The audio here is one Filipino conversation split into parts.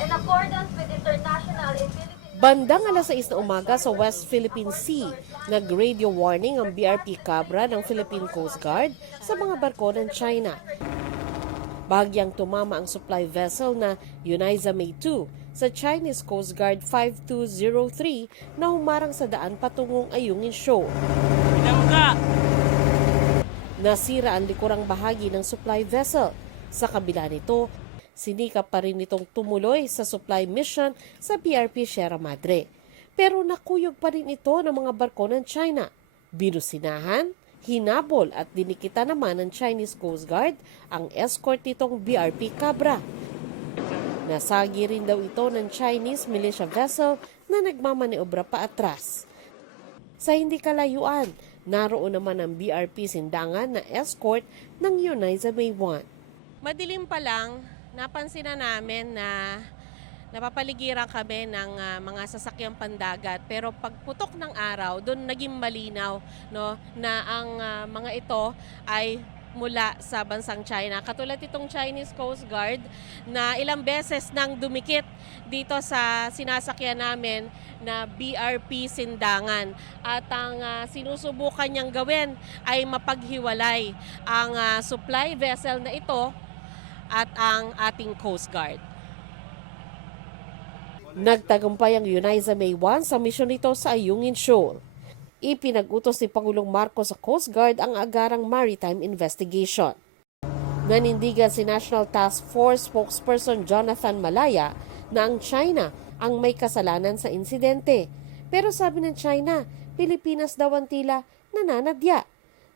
in accordance with international and Philippine. Bandang alas 6 na umaga sa West Philippine Sea, nag-radio warning ang BRP Cabra ng Philippine Coast Guard sa mga barko ng China. Bahagyang tumama ang supply vessel na Uniza May 2 sa Chinese Coast Guard 5203 na humarang sa daan patungong Ayungin Shoal. Nasira ang likurang bahagi ng supply vessel. Sa kabila nito, sinikap pa rin itong tumuloy sa supply mission sa BRP Sierra Madre. Pero nakuyog pa rin ito ng mga barko ng China. Binusinahan, hinabol at dinikita naman ng Chinese Coast Guard ang escort nitong BRP Cabra. Nasagi rin daw ito ng Chinese militia vessel na nagmamaniobra pa atras. Sa hindi kalayuan, naroon naman ang BRP Sindangan na escort ng Uniza May 1. Madilim pa lang, napansin na namin na napapaligiran kami ng mga sasakyang pandagat, pero pagputok ng araw, doon naging malinaw, no, na ang mga ito ay mula sa bansang China. Katulad itong Chinese Coast Guard na ilang beses nang dumikit dito sa sinasakyan namin na BRP Sindangan. At ang sinusubukan niyang gawin ay mapaghiwalay ang supply vessel na ito at ang ating Coast Guard. Nagtagumpay ang Uniza May 1 sa misyon nito sa Ayungin Shoal. Ipinag-utos ni Pangulong Marcos sa Coast Guard ang agarang maritime investigation. Nanindigan si National Task Force spokesperson Jonathan Malaya na ang China ang may kasalanan sa insidente. Pero sabi ng China, Pilipinas daw ang tila nananadya.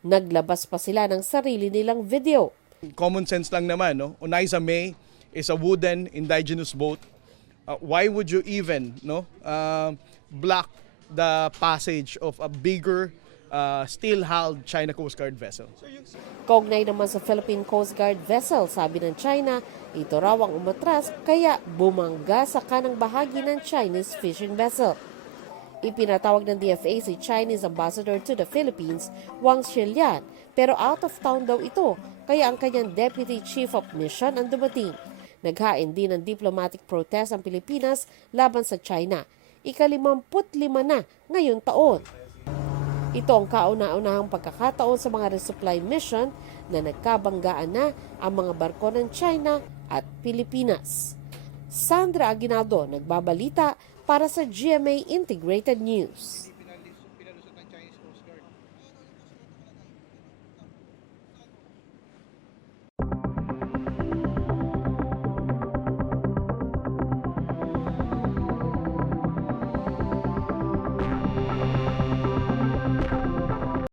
Naglabas pa sila ng sarili nilang video. Common sense lang naman, no? Uniza May is a wooden indigenous boat. Why would you even block the passage of a bigger steel-hulled China Coast Guard vessel? Kaugnay naman sa Philippine Coast Guard vessel, sabi ng China, ito raw ang umatras kaya bumangga sa kanang bahagi ng Chinese fishing vessel. Ipinatawag ng DFA si Chinese Ambassador to the Philippines, Wang Shilian, pero out of town daw ito, kaya ang kanyang Deputy Chief of Mission ang dumating. Naghain din ng diplomatic protest ang Pilipinas laban sa China. Ika-55 na ngayong taon. Ito ang kauna-unahang pagkakataon sa mga resupply mission na nagkabanggaan na ang mga barko ng China at Pilipinas. Sandra Aguinaldo, nagbabalita para sa GMA Integrated News.